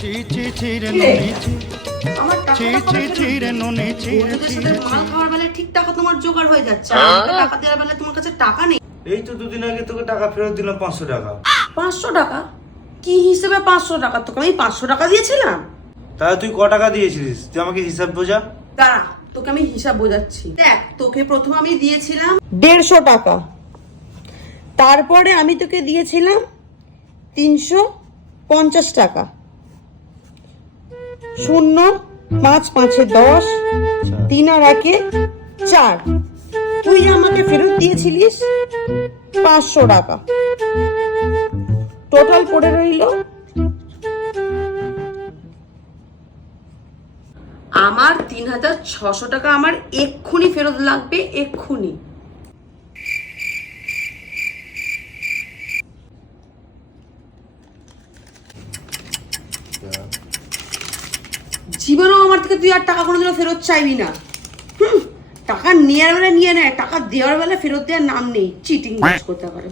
আমার মাল খাওয়ার বেলায় ঠিক টাকা তোমার জোগাড় হয়ে যাচ্ছে, টাকা দেওয়ার বেলায় তোমার কাছে টাকা নেই। এই তো দুদিন আগে তোকে টাকা ফেরত দিলাম 500 টাকা। 500 টাকা? কি হিসেবে 500 টাকা? তোকে আমি 500 টাকা দিয়েছিলাম? তাহলে তুই ক টাকা দিয়েছিলিস? তুই আমাকে হিসাব বোঝা। দাঁড়া, তোকে আমি হিসাব বোঝাচ্ছি। দেখ, তোকে প্রথম আমি দিয়েছিলাম 150 টাকা, তারপরে আমি তোকে দিয়েছিলাম 350 টাকা। 0 5 5 10, 3 আর 1 4। তুই আমাকে ফেরত দিয়েছিলিস 500 টাকা। টোটাল পড়ে রইল আমার 3600 টাকা। আমার এক্ষুনি ফেরত লাগবে, এক্ষুনি। জীবনেও আমার থেকে তুই আর টাকা কোনোদিনও ফেরত চাইবি না। টাকা নেওয়ার বেলা নিয়ে নেয়, টাকা দেওয়ার বেলা ফেরত দেওয়ার নাম নেই। চিটিং করতে পারে।